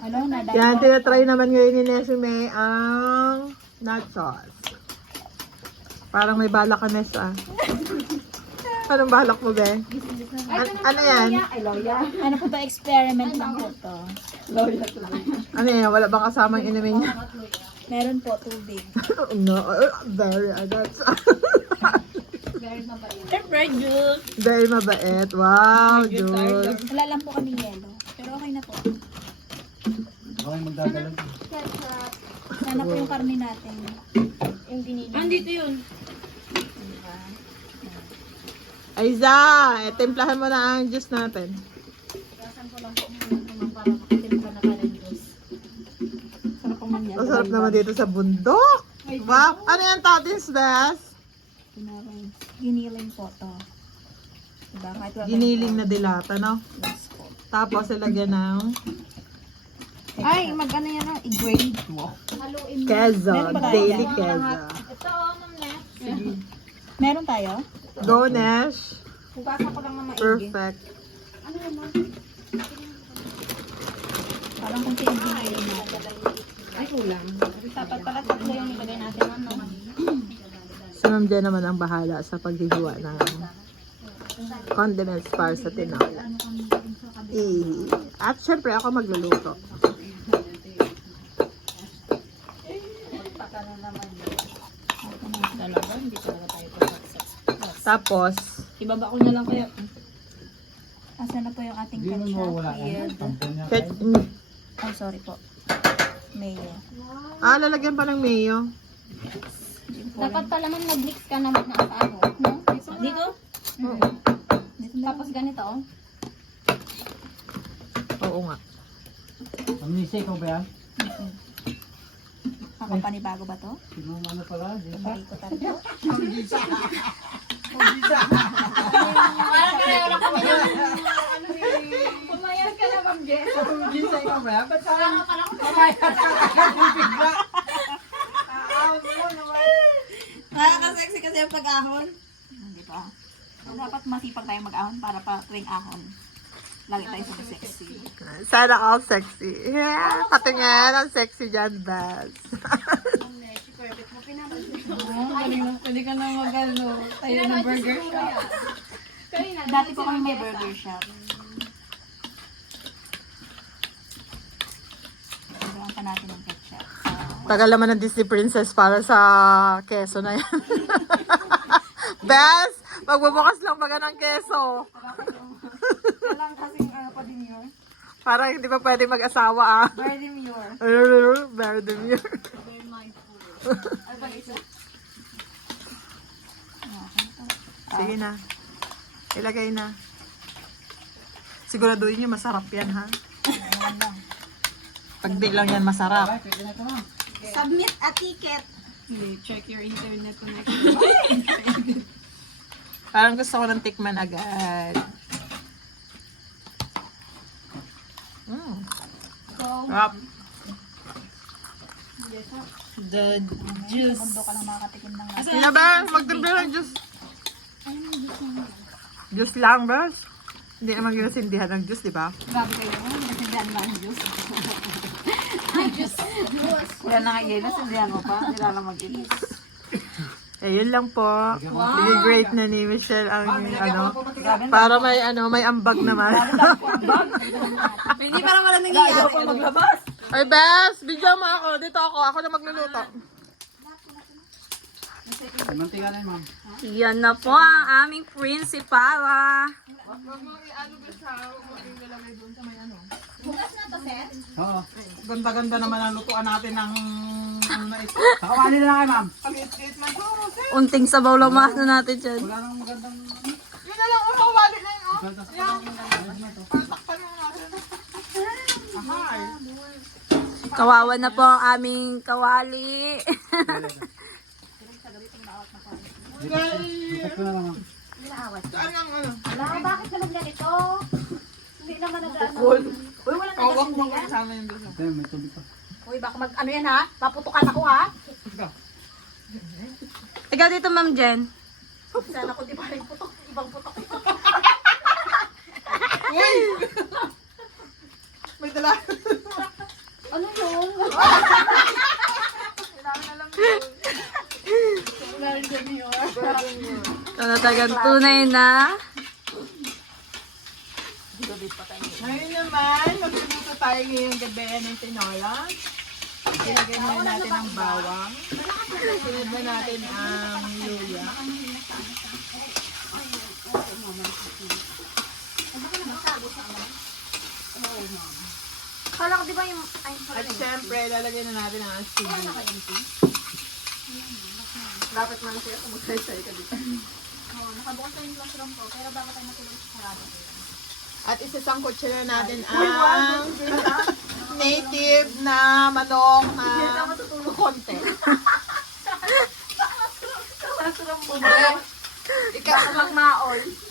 Ano na? Yan, tinatry naman ngayon ni Nesime ang nachos. Parang may balak ka, Nes, ah. Anong balak mo, be? Ano yan? Ano po to? Experiment lang po to. Ano yan? Wala bang kasamang inumin niya? Meron po, tubig. No, very, that's... Siyempre, juice. very mabait. Wow, Jules. Wala lang po kami yelo. Pero okay na po. Okay, magdadalag. Sana po yung karne natin. Yung binili. Andito yun. Aiza, templahan mo na ang juice natin. Gasan ko lang po muna para makatimpla na ka ng juice. Sarap po man yan. Masarap naman dito sa bundok. Wow. Ano yan, Tatis, Bes? Giniling po to. Diba? Kahit wala Giniling na dilata, no? yes po. Tapos, ilagyan ng Ay, mag-ano yan na, i-grade mo. Haluin mo. queso. Meron ba tayo Daily dyan? queso. Ito, ma'am Nes. Meron tayo? Go, Nesh. Hugasan ko lang na maigi. Perfect. Ano yun, ma'am? Parang kung pinag-giniling natin. Ay, kulang. Dapat pala tatlo yung ilagay natin, ma'am. No? Si Ma'am Jen naman ang bahala sa paghihiwa ng condiments para sa tinola. At syempre, ako magluluto. Talaga, hindi talaga tayo pasaksak. Tapos, Ibaba ko na lang kaya. Asan na po yung ating Hindi mo mawala ketchup? ka. Tampon niya ket- kayo. Oh, sorry po. Mayo. lalagyan pa ng mayo. Dapat pala man nag-mix ka na ng ako, no? Dito? Oo. Tapos ganito, oh. Oo nga. Ang nisa, ikaw ba yan? Ako panibago ba to? Sino ano pala? Di ba? Hindi ko talaga. Pumayag ka na, Ma'am Jess. Nisa, ikaw ba yan? Ba't saan? Nakaka-sexy kasi yung pag-ahon. Hindi pa. Dapat masipag tayo mag-ahon para pa tuwing ahon. Lagi tayo sa sexy. Sana all sexy. Yeah, patingin ang sexy dyan, Bes. Pwede ka na mag-ano, tayo ng burger shop. Dati po kami may burger shop. Gawin pa natin ng ketchup. Tagal naman ng Disney Princess para sa keso na yan. Bes, magbubukas lang baga ng keso. Kailangan kasing ano pa din yun. Parang hindi pa pwede mag-asawa, ah. Very demure. Very demure. Very mindful. Ano ba isa? Sige na. Ilagay na. Siguraduhin nyo masarap yan, ha? Pag di lang yan masarap. Pwede na ito na. Submit a ticket. Check your internet connection. Parang gusto ko ng tikman agad. Sarap. The juice. Mundo ka lang makakatikim ng nasa. Sina ba? Magtimpla ng juice. Juice lang, Bes. Hindi naman ginasindihan ng juice, di ba? Grabe kayo naman. Nasindihan mo ang juice. Wala na nga yun. Nasindihan mo pa. Hindi lang mag-ilis. Eh, yun lang po. Great na ni Michelle ang ano. Para may ano, may ambag naman. Hindi pa naman lang nangyayari. Ayaw pa maglabas. Ay, Bes, bigyan mo ako. Dito ako. Ako na magluluto. Mantika na yun, ma'am. Yan na po ang aming prinsipala. Oo. Ganda-ganda naman ang lutuan natin ng ano na ito. Sakawali na lang kayo, ma'am. Pag-it man. Unting sabaw lamas na natin dyan. Wala nang magandang... Yun na lang, umawali na yun, oh. Ganda sa pagkakas. Patakpan mo natin. Ahay. Kawawa na po ang aming kawali. Lipat ko na lang, ma'am. Saan ang ano? Wala, bakit naman ganito? Hindi naman nag-ano. Uy, wala na Kawak mo kasindihan. kasama yung doon. Ito, may tubig pa. Uy, baka mag-ano yan ha? Paputukan ako ha? Ikaw dito, Ma'am Jen. Sana ko di ba rin putok? Ibang putok. Uy! May dala. Ano yun? Talagang tunay na. Ngayon naman, magluluto tayo ngayong gabi ng tinola. Ilagay na natin ang bawang. Sunod na natin ang luya. Kala ko di ba yung... Ay, At syempre, lalagay na natin ang asin. Dapat man siya kung magsaysay ka dito. nakabukas na yung classroom ko, pero bago tayo matulog sa sarado. At isasangkot sila natin ang native na manok na konti. Classroom mo. Ikaw, Magmaol.